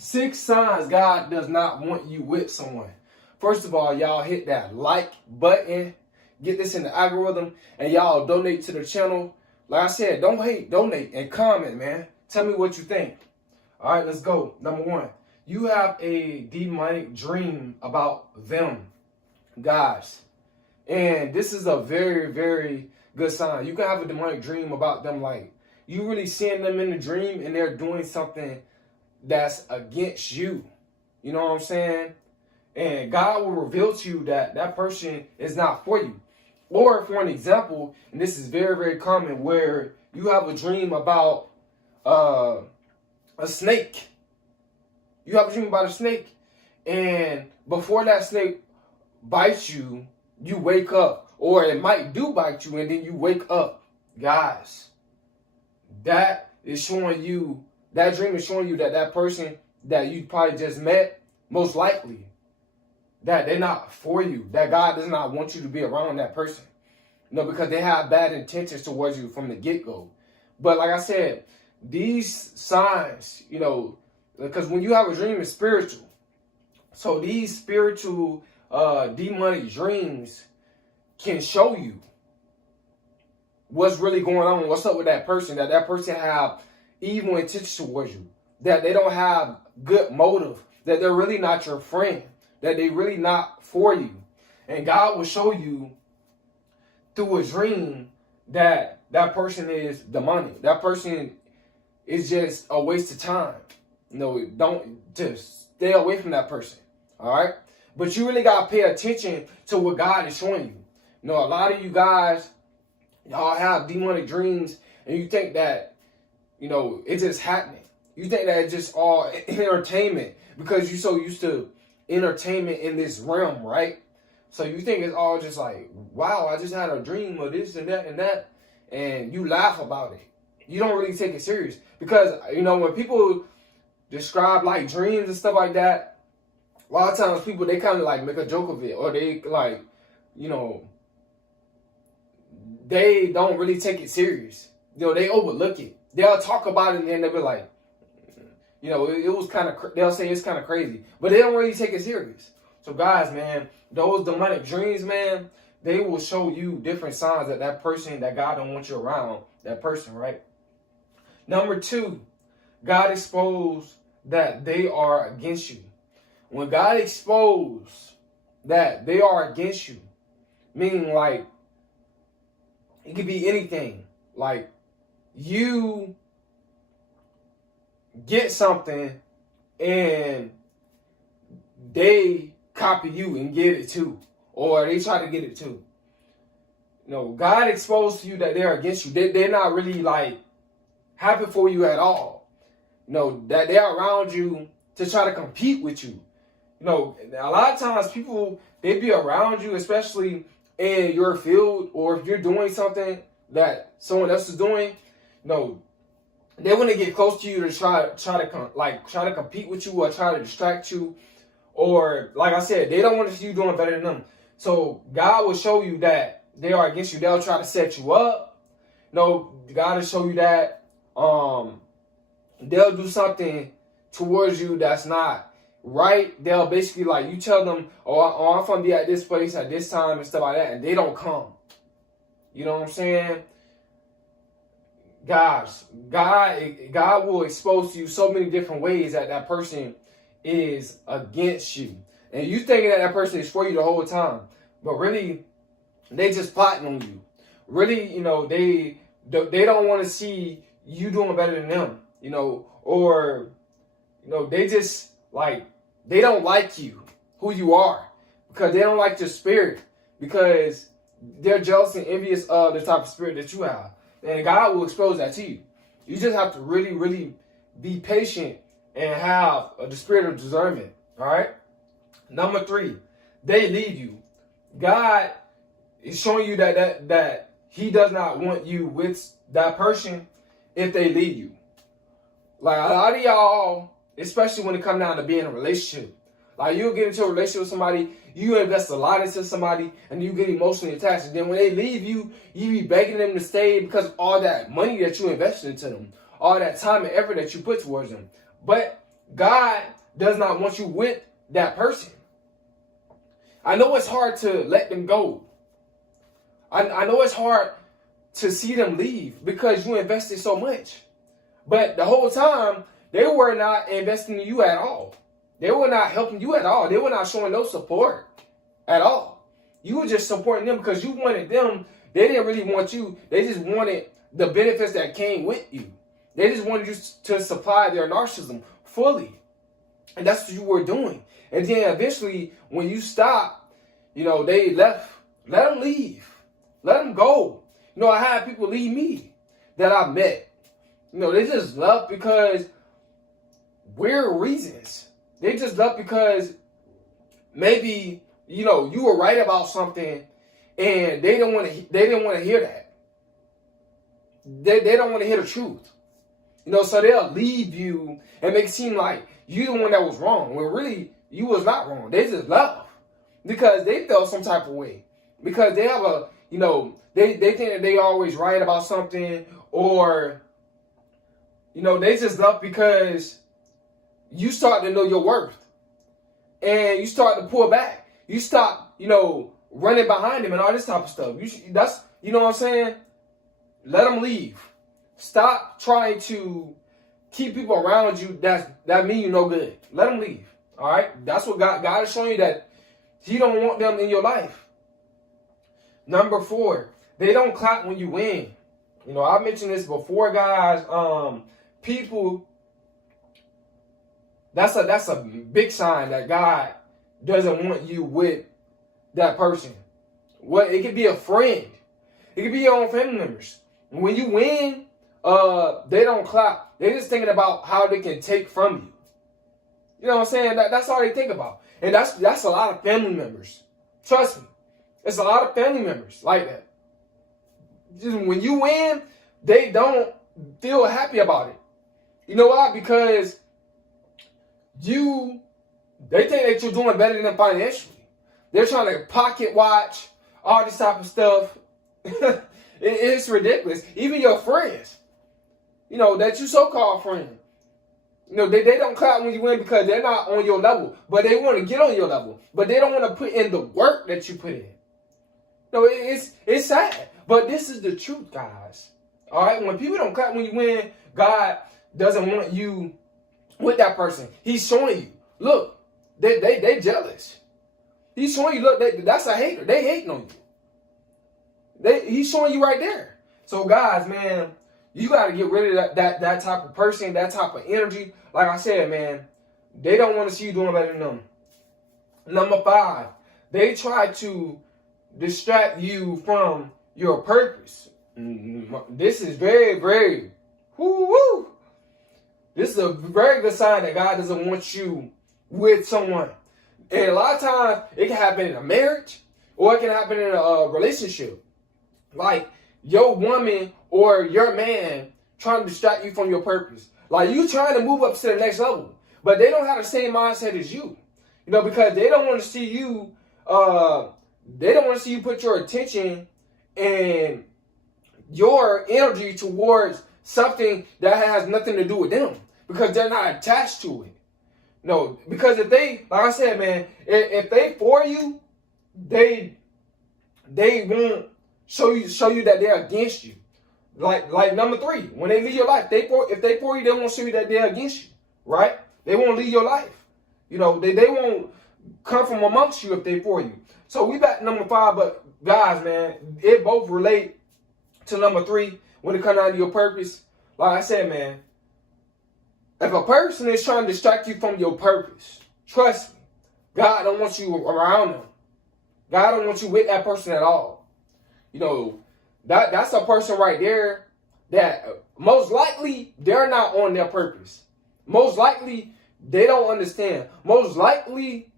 6 signs God does not want you with someone. First of all, y'all hit that like button. Get this in the algorithm. And y'all donate to the channel. Like I said, don't hate, donate, and comment, man. Tell me what you think. All right, let's go. Number 1. You have a demonic dream about them, guys. And this is a very, very good sign. You can have a demonic dream about them, like you really seeing them in the dream and they're doing something that's against you. You know what I'm saying? And God will reveal to you that that person is not for you. Or for an example, and this is very, very common, where you have a dream about a snake. You have a dream about a snake, and before that snake bites you, you wake up. Or it might do bite you, and then you wake up. Guys, that is showing you, that dream is showing you that that person that you probably just met, most likely, that they're not for you. That God does not want you to be around that person. You know, because they have bad intentions towards you from the get-go. But like I said, these signs, you know, because when you have a dream, it's spiritual. So these spiritual demonic dreams can show you what's really going on, what's up with that person, that that person have evil intentions towards you, that they don't have good motive, that they're really not your friend, that they really not for you. And God will show you through a dream that that person is demonic. That person is just a waste of time. You know, don't, just stay away from that person. All right? But you really got to pay attention to what God is showing you. You know, a lot of you guys, y'all have demonic dreams and you think that, you know, it's just happening. You think that it's just all entertainment because you're so used to entertainment in this realm, right? So you think it's all just like, wow, I just had a dream of this and that, and you laugh about it. You don't really take it serious because, you know, when people describe like dreams and stuff like that, a lot of times people, they kind of like make a joke of it, or they like, you know, they don't really take it serious. You know, they overlook it. They'll talk about it and then they'll be like, you know, it was kind of, they'll say it's kind of crazy, but they don't really take it serious. So guys, man, those demonic dreams, man, they will show you different signs that that person, that God don't want you around, that person, right? Number 2, God exposed that they are against you. When God exposed that they are against you, meaning like, it could be anything. Like, you get something and they copy you and get it too. Or they try to get it too. You know, God exposed to you that they're against you. They're not really like happy for you at all. You know, that they're around you to try to compete with you. You know, a lot of times people, they be around you, especially in your field, or if you're doing something that someone else is doing, you know, they want to get close to you to try to compete with you or try to distract you. Or, like I said, they don't want to see you doing better than them. So God will show you that they are against you. They'll try to set you up. You know, God will show you that they'll do something towards you that's not right. They'll basically, like, you tell them, oh, I'm going to be at this place at this time and stuff like that, and they don't come. You know what I'm saying? Guys, God will expose to you so many different ways that that person is against you. And you thinking that that person is for you the whole time. But really, they just plotting on you. Really, you know, they don't want to see you doing better than them. You know, or, you know, they just, like, they don't like you, who you are. Because they don't like your spirit. Because they're jealous and envious of the type of spirit that you have. And God will expose that to you. You just have to really, really be patient and have the spirit of discernment. All right. Number 3, they leave you. God is showing you that He does not want you with that person if they leave you. Like a lot of y'all, especially when it comes down to being in a relationship, like you'll get into a relationship with somebody, you invest a lot into somebody, and you get emotionally attached. And then when they leave you, you be begging them to stay because of all that money that you invested into them, all that time and effort that you put towards them. But God does not want you with that person. I know it's hard to let them go. I know it's hard to see them leave because you invested so much. But the whole time, they were not investing in you at all. They were not helping you at all. They were not showing no support at all. You were just supporting them because you wanted them. They didn't really want you. They just wanted the benefits that came with you. They just wanted you to supply their narcissism fully. And that's what you were doing. And then eventually, when you stop, they left. Let them leave. Let them go. I had people leave me that I met. They just left because weird reasons. They just left because maybe, you were right about something and they didn't want to hear that. They don't want to hear the truth. So they'll leave you and make it seem like you're the one that was wrong, when really you was not wrong. They just left because they felt some type of way. Because they have they think that they always right about something, or, they just left because you start to know your worth. And you start to pull back. You stop, running behind them and all this type of stuff. That's what I'm saying? Let them leave. Stop trying to keep people around you that mean you no good. Let them leave. All right? That's what God is showing you, that He don't want them in your life. Number 4, they don't clap when you win. I mentioned this before, guys. People, that's a big sign that God doesn't want you with that person. It could be a friend. It could be your own family members. When you win, they don't clap. They're just thinking about how they can take from you. You know what I'm saying? That's all they think about. And that's a lot of family members. Trust me. It's a lot of family members like that. Just when you win, they don't feel happy about it. You know why? Because they think that you're doing better than them financially. They're trying to pocket watch, all this type of stuff. It's ridiculous. Even your friends, that you so-called friend, they don't clap when you win because they're not on your level. But they want to get on your level. But they don't want to put in the work that you put in. It's sad. But this is the truth, guys. All right? When people don't clap when you win, God doesn't want you with that person. He's showing you. Look, they jealous. He's showing you, look, that's a hater. They hating on you. He's showing you right there. So, guys, man, you got to get rid of that type of person, that type of energy. Like I said, man, they don't want to see you doing better than them. Number 5, they try to distract you from your purpose. This is very, very, woo. This is a very good sign that God doesn't want you with someone. And a lot of times, it can happen in a marriage, or it can happen in a relationship. Like your woman or your man trying to distract you from your purpose. Like you trying to move up to the next level, but they don't have the same mindset as you. Because they don't want to see you. They don't want to see you put your attention and your energy towards something that has nothing to do with them, because they're not attached to it. Because if they, like I said, man, if they for you, they won't show you that they're against you. Like number 3, when they leave your life, if they for you, they won't show you that they're against you, right? They won't leave your life. They won't come from amongst you if they for you. So we back to number 5, but guys, man, it both relate to number 3 when it comes down to your purpose. Like I said, man, if a person is trying to distract you from your purpose, trust me, God don't want you around them. God don't want you with that person at all. That's a person right there that most likely they're not on their purpose. Most likely they don't understand. Most likely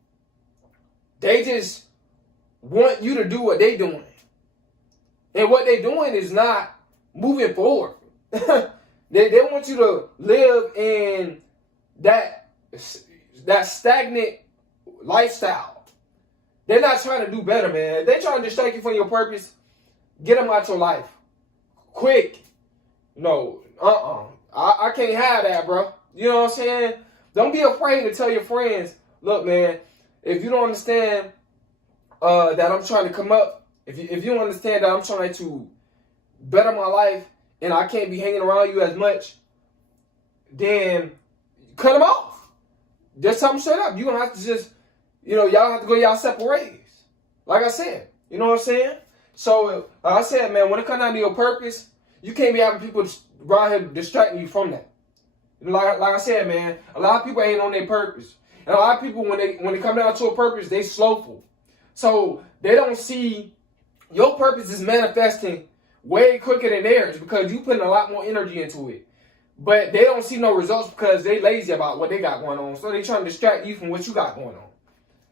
they just want you to do what they're doing. And what they're doing is not moving forward. They want you to live in that stagnant lifestyle. They're not trying to do better, man. If they're trying to distract you from your purpose, get them out your life. Quick. I can't have that, bro. You know what I'm saying? Don't be afraid to tell your friends, look, man, if you don't understand that I'm trying to come up, if you don't understand that I'm trying to better my life and I can't be hanging around you as much, then cut them off. Just tell them straight up. You're going to have to just, y'all have to go y'all separate ways. Like I said, you know what I'm saying? So, like I said, man, when it comes down to your purpose, you can't be having people around here distracting you from that. Like I said, man, a lot of people ain't on their purpose. And a lot of people, when they come down to a purpose, they slowful. So, they don't see your purpose is manifesting way quicker than theirs because you putting a lot more energy into it. But they don't see no results because they lazy about what they got going on. So they trying to distract you from what you got going on.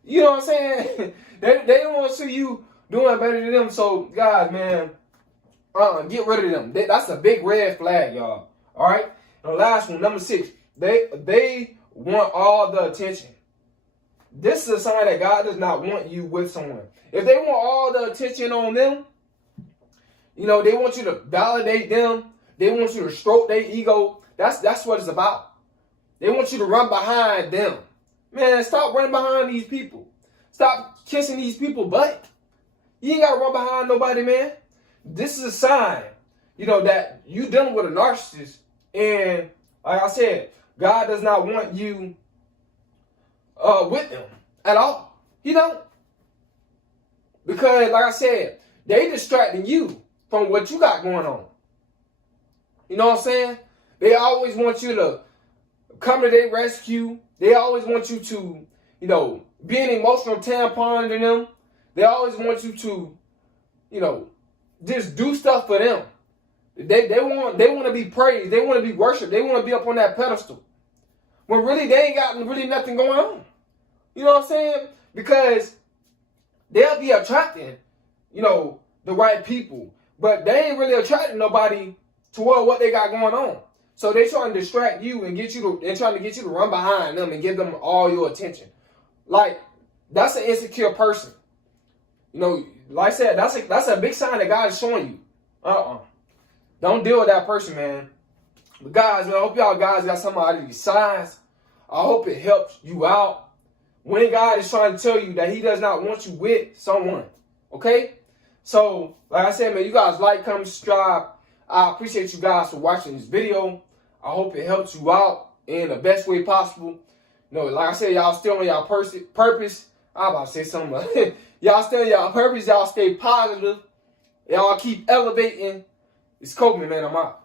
You know what I'm saying? they don't want to see you doing better than them. So, guys, man, get rid of them. That's a big red flag, y'all. All right? And the last one, number 6, they want all the attention. This is a sign that God does not want you with someone. If they want all the attention on them, they want you to validate them. They want you to stroke their ego. That's what it's about. They want you to run behind them. Man, stop running behind these people. Stop kissing these people butt. You ain't got to run behind nobody, man. This is a sign, that you dealing with a narcissist. And like I said, God does not want you with them at all. He don't. Because, like I said, they distracting you from what you got going on. You know what I'm saying? They always want you to come to their rescue. They always want you to, be an emotional tampon to them. They always want you to, just do stuff for them. They want to be praised. They want to be worshipped. They want to be up on that pedestal. When really they ain't got really nothing going on. You know what I'm saying? Because they'll be attracting, the right people. But they ain't really attracting nobody toward what they got going on. So they trying to distract you and they're trying to get you to run behind them and give them all your attention. Like, that's an insecure person. Like I said, that's a big sign that God is showing you. Don't deal with that person, man. But guys, man, I hope y'all guys got something out of these signs. I hope it helps you out. When God is trying to tell you that he does not want you with someone. Okay? So, like I said, man, you guys like, comment, subscribe. I appreciate you guys for watching this video. I hope it helps you out in the best way possible. Like I said, y'all still on y'all purpose. I'm about to say something. Y'all still on y'all purpose. Y'all stay positive. Y'all keep elevating. It's Kobe, man. I'm out.